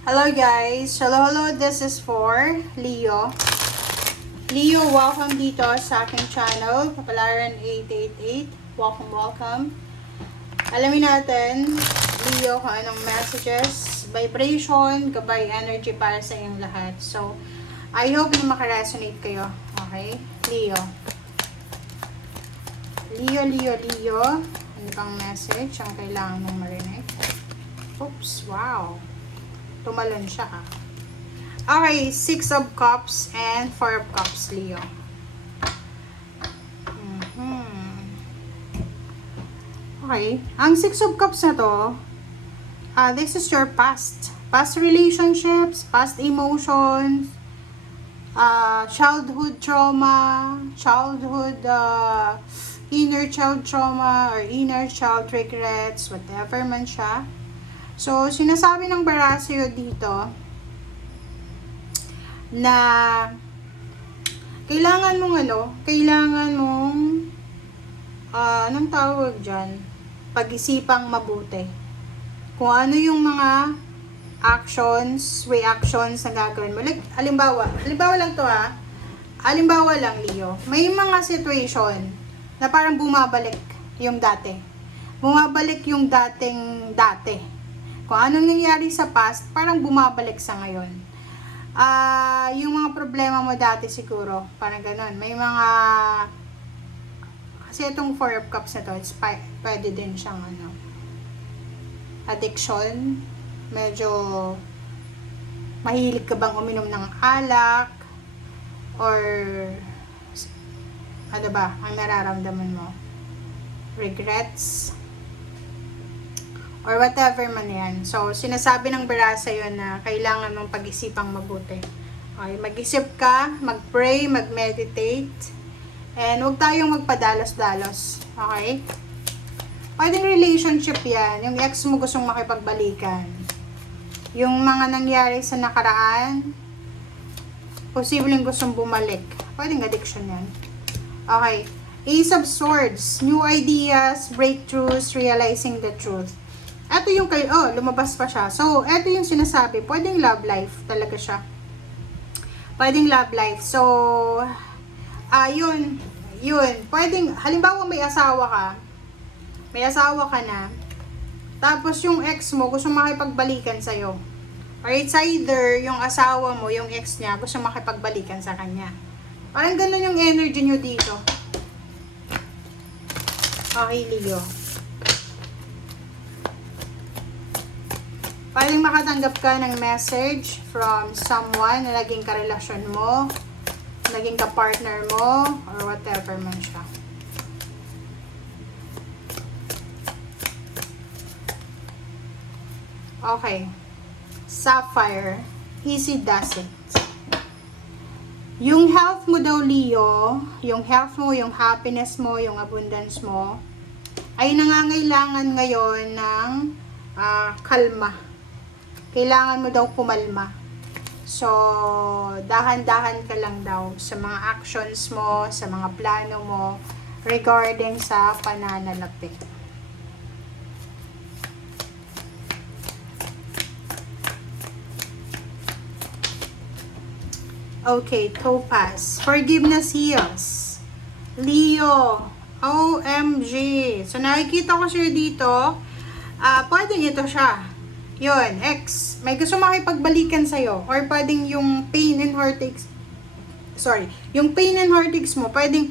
Hello guys! Hello, this is for Leo. Leo, welcome dito sa aking channel, Kapalaran 888. Welcome. Alamin natin, Leo, kung anong messages, vibration, gabay, energy para sa inyong lahat. So, I hope na makaresonate kayo. Okay? Leo. Ano pang message ang kailangan mong marinig? Oops, wow. Tumalon siya ha. Okay, 6 of Cups and 4 of Cups, Leo. Okay, ang 6 of Cups na to, this is your past. Past relationships, past emotions, childhood trauma, inner child trauma, or inner child regrets, whatever man siya. So, sinasabi ng bara sa'yo dito na kailangan mong anong tawag dyan? Pag-isipang mabuti. Kung ano yung mga reactions na gagawin mo. Like, halimbawa lang to ha. Halimbawa lang, Leo. May mga situation na parang bumabalik yung dati. Bumabalik yung dating dati. Kung anong nangyari sa past, parang bumabalik sa ngayon. Yung mga problema mo dati siguro, parang ganun. May mga, kasi itong 4 of Cups na to, pwede din siyang addiction. Medyo, mahilig ka bang uminom ng alak? Or, ano ba, ang nararamdaman mo? Regrets? Or whatever man yan. So, sinasabi ng bara sa'yo na kailangan mong pag-isipang mabuti. Okay, mag-isip ka, mag-pray, mag-meditate, and huwag tayong magpadalos-dalos. Okay? Pwedeng relationship yan. Yung ex mo gustong makipagbalikan. Yung mga nangyari sa nakaraan, posibleng gustong bumalik. Pwedeng addiction yan. Okay. Ace of Swords, new ideas, breakthroughs, realizing the truth. Ito yung lumabas pa siya. So, ito yung sinasabi. Pwedeng love life talaga siya. Pwedeng love life. So, yun. Pwedeng, halimbawa may asawa ka. May asawa ka na. Tapos yung ex mo gusto makipagbalikan sa'yo. Or it's either yung asawa mo, yung ex niya, gusto makipagbalikan sa kanya. Parang ganun yung energy nyo dito. Okay, Leo. Pwedeng makatanggap ka ng message from someone na naging karelasyon mo, naging kapartner mo, or whatever man siya. Okay. Sapphire. Easy does it. Yung health mo daw, Leo, yung health mo, yung happiness mo, yung abundance mo, ay nangangailangan ngayon ng kalma. Kailangan mo daw pumalma. So, dahan-dahan ka lang daw sa mga actions mo, sa mga plano mo, regarding sa pananalapi. Okay, Topaz. Forgiveness heals. Leo. OMG. So, nakikita ko siya dito. Pwedeng ito siya. Yun, ex. May gusto makipagbalikan sa'yo. Or pwedeng yung pain and heartaches. Yung pain and heartaches mo, pwedeng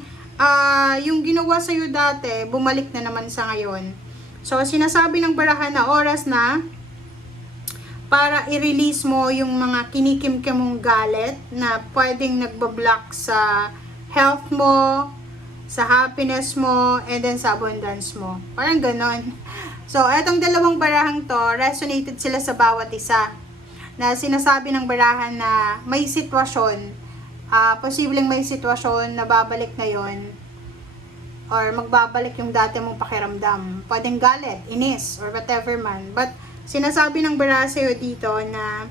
yung ginawa sa'yo dati, bumalik na naman sa ngayon. So, sinasabi ng barahan na oras na para i-release mo yung mga kinikim-kim mong galit na pwedeng nagbablock sa health mo, sa happiness mo, and then sa abundance mo. Parang ganon. So, etong dalawang barahang to, resonated sila sa bawat isa. Na sinasabi ng barahan na may sitwasyon, posibleng may sitwasyon na babalik ngayon, or magbabalik yung dati mong pakiramdam. Pwedeng galit, inis, or whatever man. But, sinasabi ng baraha sa'yo dito na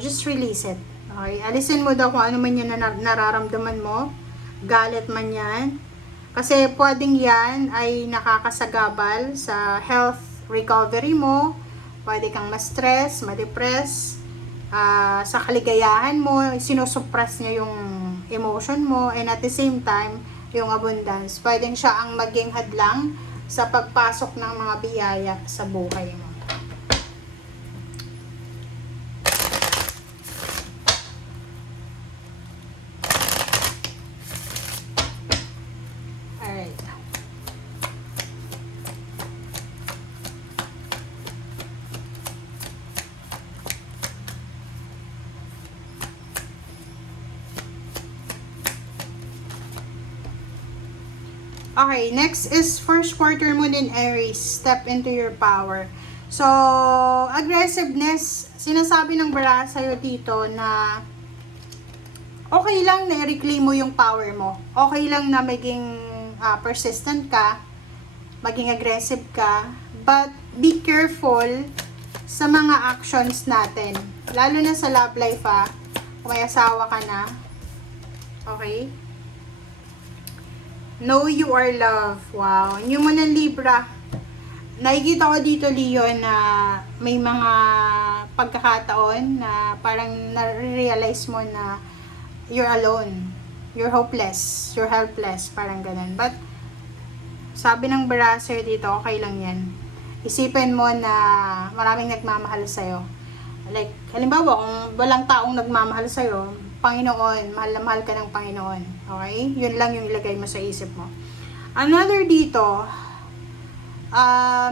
just release it. Okay? Alisin mo daw kung ano man yan na nararamdaman mo. Galit man yan. Kasi pwedeng yan ay nakakasagabal sa health recovery mo, Pwede kang ma-stress, ma-depress, sa kaligayahan mo, sinusuppress niya yung emotion mo, and at the same time, yung abundance. Pwedeng siya ang maging hadlang sa pagpasok ng mga biyaya sa buhay mo. Alright. Okay, next is first quarter moon in Aries. Step into your power. So, aggressiveness, sinasabi ng bara sa'yo dito na okay lang na i-reclaim mo yung power mo. Okay lang na maging persistent ka, maging aggressive ka, but be careful sa mga actions natin. Lalo na sa love life kung may asawa ka na. Okay? Know you are loved. Wow. New Moon ng Libra. Nakikita ko dito, Leo, na may mga pagkakataon na parang na-realize mo na you're alone. You're hopeless. You're helpless. Parang ganun. But, sabi ng Barasser dito, okay lang yan. Isipin mo na maraming nagmamahal sa'yo. Like, halimbawa, kung walang taong nagmamahal sa'yo, Panginoon, mahal na mahal ka ng Panginoon. Okay? Yun lang yung ilagay mo sa isip mo. Another dito,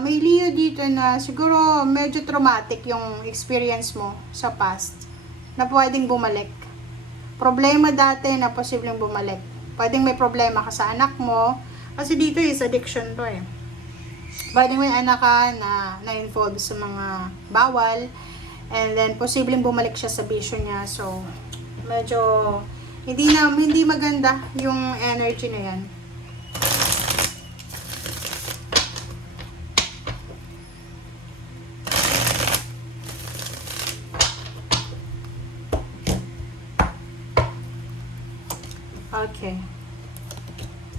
may Leo dito na siguro medyo traumatic yung experience mo sa past na pwedeng bumalik. Problema dati na posibleng bumalik. Pwedeng may problema ka sa anak mo. Kasi dito is addiction to eh. Pwedeng may anak ka na na-involve sa mga bawal. And then, posibleng bumalik siya sa bisyo niya. So, medyo hindi maganda yung energy na yan. Okay.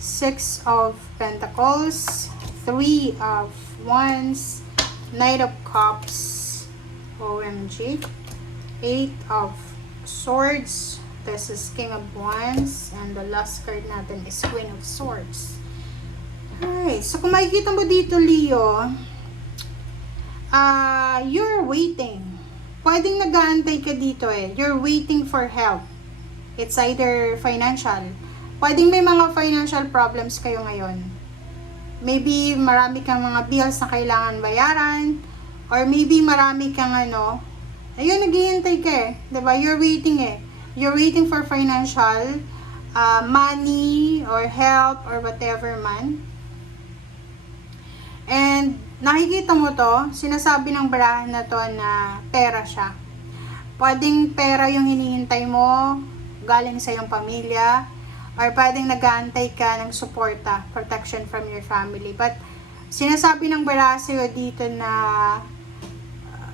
6 of Pentacles, 3 of Wands, Knight of Cups, OMG, 8 of Swords. This is King of Wands, and the last card natin is Queen of Swords. Alright, so kung makikita mo dito, Leo, you're waiting. Pwedeng nag-aantay ka dito eh. You're waiting for help. It's either financial. Pwedeng may mga financial problems kayo ngayon. Maybe marami kang mga bills na kailangan bayaran, or maybe marami kang ayun, naghihintay ka eh. Diba? You're waiting eh. You're waiting for financial, money, or help, or whatever man. And, nakikita mo to, sinasabi ng barahan na to na pera siya. Pwedeng pera yung hinihintay mo, galing sa iyong pamilya, or pwedeng nag-aantay ka ng suporta, protection from your family. But, sinasabi ng barahan sa'yo dito na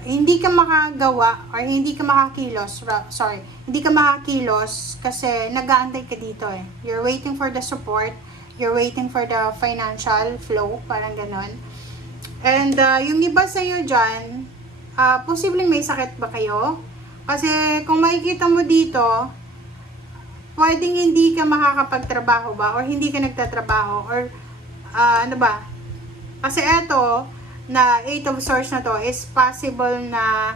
hindi ka makagawa or hindi ka makakilos, hindi ka makakilos kasi nag-aantay ka dito eh. You're waiting for the support, you're waiting for the financial flow, parang ganon. And yung iba sa iyo dyan, posibleng may sakit ba kayo? Kasi kung makikita mo dito, pwedeng hindi ka makakapagtrabaho ba or hindi ka nagtatrabaho or ano ba? Kasi eto, na 8 of Swords na to is possible na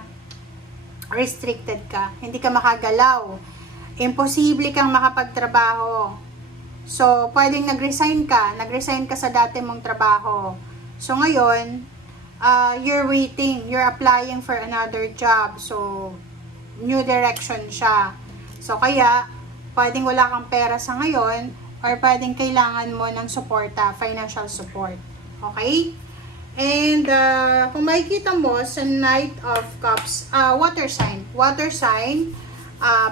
restricted ka. Hindi ka makagalaw. Imposible kang makapagtrabaho. So, pwedeng nag-resign ka sa dati mong trabaho. So, ngayon, you're waiting, you're applying for another job. So, new direction siya. So, kaya, pwedeng wala kang pera sa ngayon or pwedeng kailangan mo ng suporta, financial support. Okay? And, kung makikita mo sa Knight of Cups, water sign,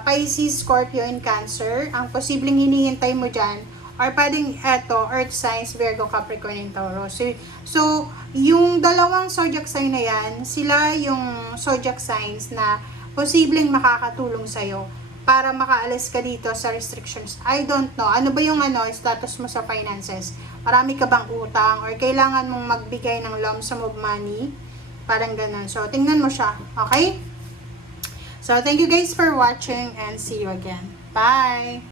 Pisces, Scorpio, and Cancer, ang posibleng hinihintay mo dyan, or pwedeng Earth signs, Virgo, Capricorn, and Taurus. So, yung dalawang zodiac sign na yan, sila yung zodiac signs na posibleng makakatulong sa'yo para makaalis ka dito sa restrictions. I don't know. Ano ba yung status mo sa finances? Marami ka bang utang or kailangan mong magbigay ng lump sum of money? Parang ganun. So, tingnan mo siya. Okay? So, thank you guys for watching and see you again. Bye!